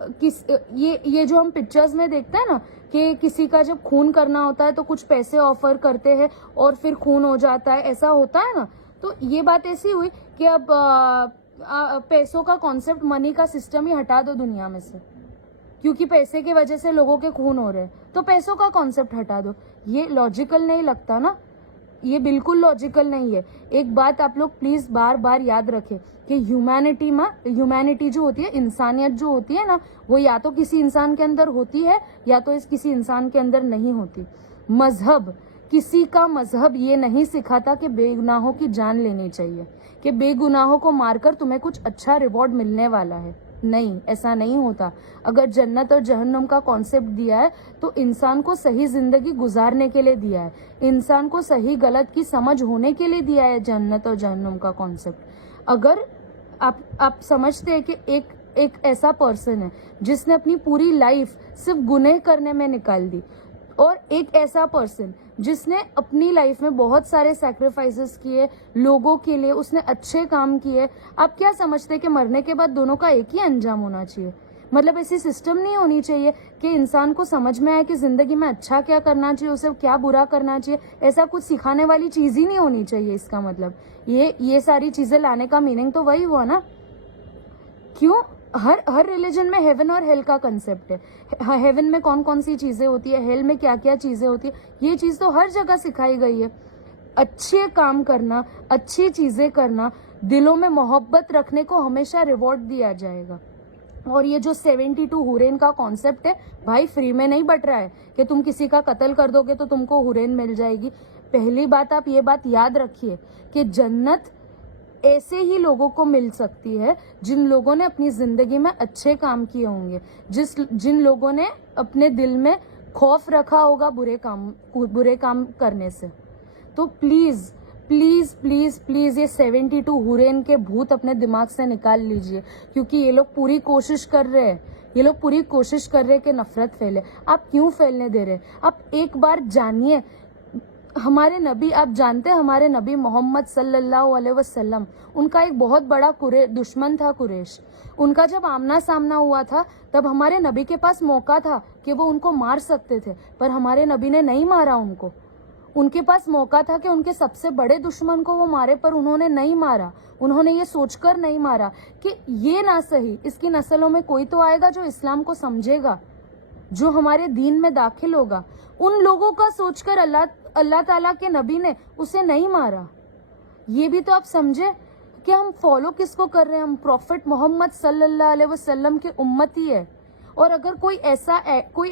یہ جو ہم پکچرز میں دیکھتے ہیں نا کہ کسی کا جب خون کرنا ہوتا ہے تو کچھ پیسے آفر کرتے ہیں اور پھر خون ہو جاتا ہے, ایسا ہوتا ہے نا. تو یہ بات ایسی ہوئی کہ اب پیسوں کا کانسیپٹ, منی کا سسٹم ہی ہٹا دو دنیا میں سے, کیونکہ پیسے کی وجہ سے لوگوں کے خون ہو رہے ہیں, تو پیسوں کا کانسیپٹ ہٹا دو. یہ لاجیکل نہیں لگتا نا, یہ بالکل لاجیکل نہیں ہے. ایک بات آپ لوگ پلیز بار بار یاد رکھیں کہ ہیومینٹی جو ہوتی ہے, انسانیت جو ہوتی ہے نا, وہ یا تو کسی انسان کے اندر ہوتی ہے یا تو کسی انسان کے اندر نہیں ہوتی. مذہب, کسی کا مذہب یہ نہیں سکھاتا کہ بے گناہوں کی جان لینی چاہیے, کہ بے گناہوں کو مار کر تمہیں کچھ اچھا ریوارڈ ملنے والا ہے. نہیں, ایسا نہیں ہوتا. اگر جنت اور جہنم کا کانسیپٹ دیا ہے تو انسان کو صحیح زندگی گزارنے کے لیے دیا ہے, انسان کو صحیح غلط کی سمجھ ہونے کے لیے دیا ہے جنت اور جہنم کا کانسیپٹ. اگر آپ سمجھتے ہیں کہ ایک ایسا پرسن ہے جس نے اپنی پوری لائف صرف گناہ کرنے میں نکال دی, اور ایک ایسا پرسن جس نے اپنی لائف میں بہت سارے سیکریفائسز کیے لوگوں کے لیے, اس نے اچھے کام کیے, آپ کیا سمجھتے کہ مرنے کے بعد دونوں کا ایک ہی انجام ہونا چاہیے؟ مطلب ایسی سسٹم نہیں ہونی چاہیے کہ انسان کو سمجھ میں آئے کہ زندگی میں اچھا کیا کرنا چاہیے, اسے کیا برا کرنا چاہیے. ایسا کچھ سکھانے والی چیز ہی نہیں ہونی چاہیے. اس کا مطلب یہ ساری چیزیں لانے کا میننگ تو وہی ہوا نا. کیوں ہر ریلیجن میں ہیون اور ہیل کا کنسیپٹ ہے. ہیون میں کون کون سی چیزیں ہوتی ہے, ہیل میں کیا کیا چیزیں ہوتی ہے, یہ چیز تو ہر جگہ سکھائی گئی ہے. اچھے کام کرنا, اچھی چیزیں کرنا, دلوں میں محبت رکھنے کو ہمیشہ ریوارڈ دیا جائے گا. اور یہ جو 72 حورین کا کانسیپٹ ہے بھائی, فری میں نہیں بٹ رہا ہے کہ تم کسی کا قتل کر دو گے تو تم کو حورین مل جائے گی. پہلی بات آپ یہ بات یاد رکھیے کہ جنت ایسے ہی لوگوں کو مل سکتی ہے جن لوگوں نے اپنی زندگی میں اچھے کام کیے ہوں گے, جن لوگوں نے اپنے دل میں خوف رکھا ہوگا برے کام کرنے سے. تو پلیز پلیز پلیز پلیز یہ 72 حورین کے بھوت اپنے دماغ سے نکال لیجئے, کیونکہ یہ لوگ پوری کوشش کر رہے ہیں کہ نفرت پھیلے. آپ کیوں پھیلنے دے رہے؟ آپ ایک بار جانیے ہمارے نبی, آپ جانتے ہیں ہمارے نبی محمد صلی اللہ علیہ وسلم, ان کا ایک بہت بڑا دشمن تھا قریش. ان کا جب آمنا سامنا ہوا تھا تب ہمارے نبی کے پاس موقع تھا کہ وہ ان کو مار سکتے تھے, پر ہمارے نبی نے نہیں مارا ان کو. ان کے پاس موقع تھا کہ ان کے سب سے بڑے دشمن کو وہ مارے, پر انہوں نے نہیں مارا. انہوں نے یہ سوچ کر نہیں مارا کہ یہ نہ صحیح, اس کی نسلوں میں کوئی تو آئے گا جو اسلام کو سمجھے گا, جو ہمارے دین میں داخل ہوگا. ان لوگوں کا سوچ کر اللہ تعالیٰ کے نبی نے اسے نہیں مارا. یہ بھی تو آپ سمجھے کہ ہم فالو کس کو کر رہے ہیں, ہم پروفٹ محمد صلی اللہ علیہ وسلم کے امتی ہے. اور اگر کوئی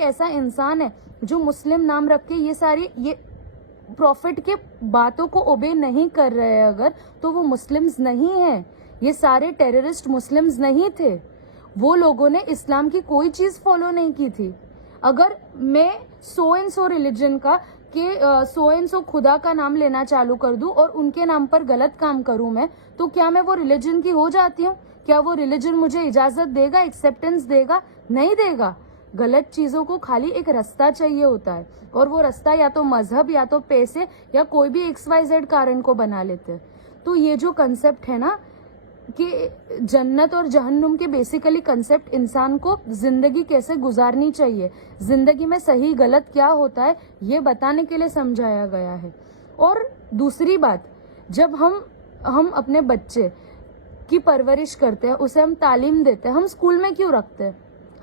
ایسا انسان ہے جو مسلم نام رکھ کے یہ پروفٹ کے باتوں کو اوبے نہیں کر رہے اگر, تو وہ مسلمز نہیں ہیں. یہ سارے ٹیررسٹ مسلمز نہیں تھے. وہ لوگوں نے اسلام کی کوئی چیز فالو نہیں کی تھی. اگر میں سو ریلیجن کا کہ سو خدا کا نام لینا چالو کر دوں اور ان کے نام پر غلط کام کروں میں, تو کیا میں وہ ریلیجن کی ہو جاتی ہوں؟ کیا وہ ریلیجن مجھے اجازت دے گا, ایکسیپٹنس دے گا؟ نہیں دے گا. غلط چیزوں کو خالی ایک رستہ چاہیے ہوتا ہے, اور وہ رستہ یا تو مذہب یا تو پیسے یا کوئی بھی XYZ کارن کو بنا لیتے ہیں. تو یہ جو کنسیپٹ ہے نا کہ جنت اور جہنم کے بیسیکلی کنسیپٹ انسان کو زندگی کیسے گزارنی چاہیے, زندگی میں صحیح غلط کیا ہوتا ہے, یہ بتانے کے لیے سمجھایا گیا ہے. اور دوسری بات, جب ہم اپنے بچے کی پرورش کرتے ہیں, اسے ہم تعلیم دیتے ہیں, ہم اسکول میں کیوں رکھتے ہیں؟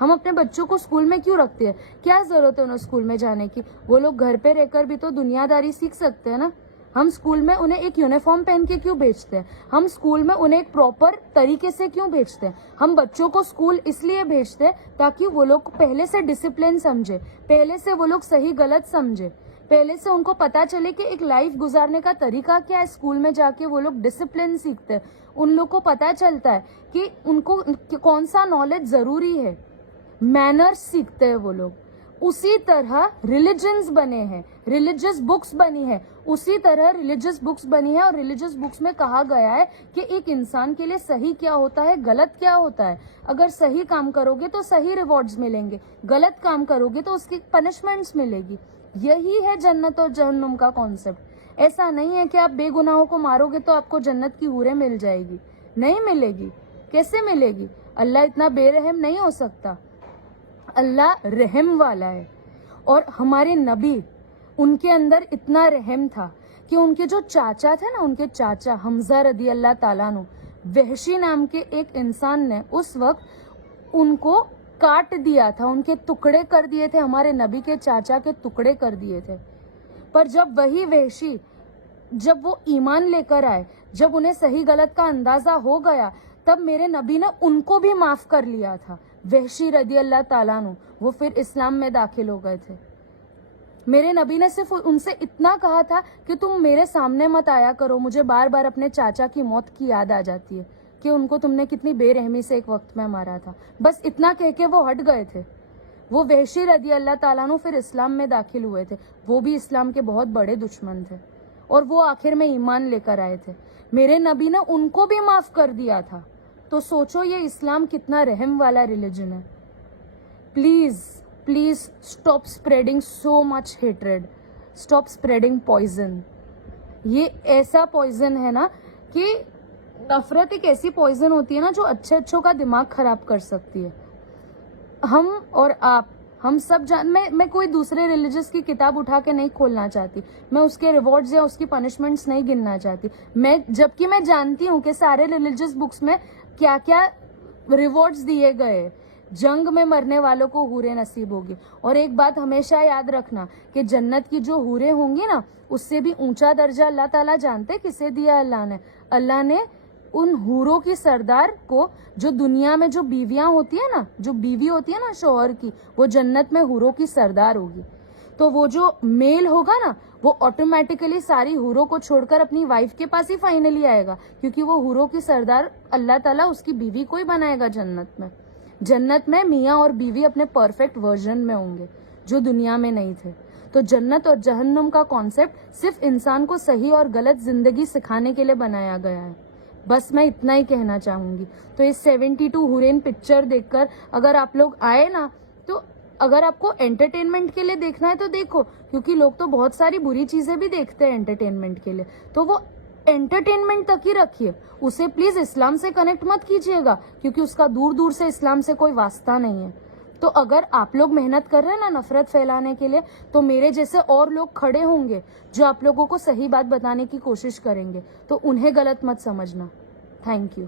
ہم اپنے بچوں کو اسکول میں کیوں رکھتے ہیں؟ کیا ضرورت ہے انہیں اسکول میں جانے کی؟ وہ لوگ گھر پہ رہ کر بھی تو دنیا داری سیکھ سکتے ہیں نا. ہم اسکول میں انہیں ایک یونیفارم پہن کے کیوں بھیجتے ہیں؟ ہم اسکول میں انہیں ایک پراپر طریقے سے کیوں بھیجتے ہیں؟ ہم بچوں کو اسکول اس لیے بھیجتے ہیں تاکہ وہ لوگ پہلے سے ڈسپلن سمجھے, پہلے سے وہ لوگ صحیح غلط سمجھے, پہلے سے ان کو پتا چلے کہ ایک لائف گزارنے کا طریقہ کیا ہے. اسکول میں جا کے وہ لوگ ڈسپلن سیکھتے ہیں, ان لوگ کو پتا چلتا ہے کہ ان کو کون سا نالج ضروری ہے, مینرز سیکھتے ہیں وہ لوگ. اسی طرح ریلیجنز بنے ہیں, ریلیجس بکس بنی ہے, اسی طرح ریلیجس بکس بنی ہے, اور ریلیجس بکس میں کہا گیا ہے کہ ایک انسان کے لیے صحیح کیا ہوتا ہے, غلط کیا ہوتا ہے. اگر صحیح کام کرو گے تو صحیح ریوارڈز ملیں گے, غلط کام کرو گے تو اس کی پنشمنٹس ملے گی. یہی ہے جنت اور جہنم کا کانسیپٹ. ایسا نہیں ہے کہ آپ بے گناہوں کو مارو گے تو آپ کو جنت کی حوریں مل جائے گی. نہیں ملے گی. کیسے ملے گی؟ اللہ اتنا بے رحم نہیں ہو سکتا. اللہ رحم والا ہے. اور ہمارے نبی ان کے اندر اتنا رحم تھا کہ ان کے جو چاچا تھے نا، ان کے چاچا حمزہ رضی اللہ تعالیٰ عنہ، وحشی نام کے ایک انسان نے اس وقت ان کو کاٹ دیا تھا، ان کے ٹکڑے کر دیے تھے، ہمارے نبی کے چاچا کے ٹکڑے کر دیے تھے. پر جب وہی وحشی، جب وہ ایمان لے کر آئے، جب انہیں صحیح غلط کا اندازہ ہو گیا، تب میرے نبی نے ان کو بھی معاف کر لیا تھا. وحشی رضی اللہ تعالیٰ عنہ وہ پھر اسلام میں داخل ہو گئے تھے. میرے نبی نے صرف ان سے اتنا کہا تھا کہ تم میرے سامنے مت آیا کرو، مجھے بار بار اپنے چاچا کی موت کی یاد آ جاتی ہے کہ ان کو تم نے کتنی بے رحمی سے ایک وقت میں مارا تھا. بس اتنا کہہ کے وہ ہٹ گئے تھے. وہ وحشی رضی اللہ تعالیٰ عنہ پھر اسلام میں داخل ہوئے تھے. وہ بھی اسلام کے بہت بڑے دشمن تھے اور وہ آخر میں ایمان لے کر آئے تھے. میرے نبی نے ان کو بھی معاف کر دیا تھا. تو سوچو یہ اسلام کتنا رحم والا ریلیجن ہے. Please stop spreading so much hatred, stop spreading poison. یہ ایسا پوائزن ہے نا کہ نفرت ایک ایسی پوائزن ہوتی ہے نا جو اچھوں کا دماغ خراب کر سکتی ہے. ہم اور آپ، ہم سب میں کوئی دوسرے ریلیجس کی کتاب اٹھا کے نہیں کھولنا چاہتی، میں اس کے ریوارڈز یا اس کی پنشمنٹس نہیں گننا چاہتی. جبکہ میں جانتی ہوں کہ سارے ریلیجس بکس میں کیا کیا ریوارڈز دیے گئے. جنگ میں مرنے والوں کو حوریں نصیب ہوگی. اور ایک بات ہمیشہ یاد رکھنا کہ جنت کی جو حوریں ہوں گی نا، اس سے بھی اونچا درجہ اللہ تعالیٰ جانتے کسے دیا اللہ نے ان حوروں کی سردار کو، جو دنیا میں جو بیویاں ہوتی ہیں نا، جو بیوی ہوتی ہے نا شوہر کی، وہ جنت میں حوروں کی سردار ہوگی. تو وہ جو میل ہوگا نا، وہ آٹومیٹیکلی ساری حوروں کو چھوڑ کر اپنی وائف کے پاس ہی فائنلی آئے گا، کیونکہ وہ حوروں کی سردار اللہ تعالیٰ اس کی بیوی کو ہی بنائے گا. جنت میں میاں اور بیوی اپنے پرفیکٹ ورژن میں ہوں گے جو دنیا میں نہیں تھے. تو جنت اور جہنم کا کانسیپٹ صرف انسان کو صحیح اور غلط زندگی سکھانے کے لیے بنایا گیا ہے. بس میں اتنا ہی کہنا چاہوں گی. تو اس 72 حورین پکچر دیکھ کر اگر آپ لوگ آئے نا، تو اگر آپ کو انٹرٹینمنٹ کے لیے دیکھنا ہے تو دیکھو، کیونکہ لوگ تو بہت ساری بری چیزیں بھی دیکھتے ہیں انٹرٹینمنٹ کے لیے. تو وہ انٹرٹینمنٹ تک ہی رکھیے، اسے پلیز اسلام سے کنیکٹ مت کیجیے گا، کیونکہ اس کا دور سے اسلام سے کوئی واسطہ نہیں ہے. تو اگر آپ لوگ محنت کر رہے ہیں نا نفرت پھیلانے کے لیے، تو میرے جیسے اور لوگ کھڑے ہوں گے جو آپ لوگوں کو صحیح بات بتانے کی کوشش کریں گے، تو انہیں غلط مت سمجھنا. Thank you.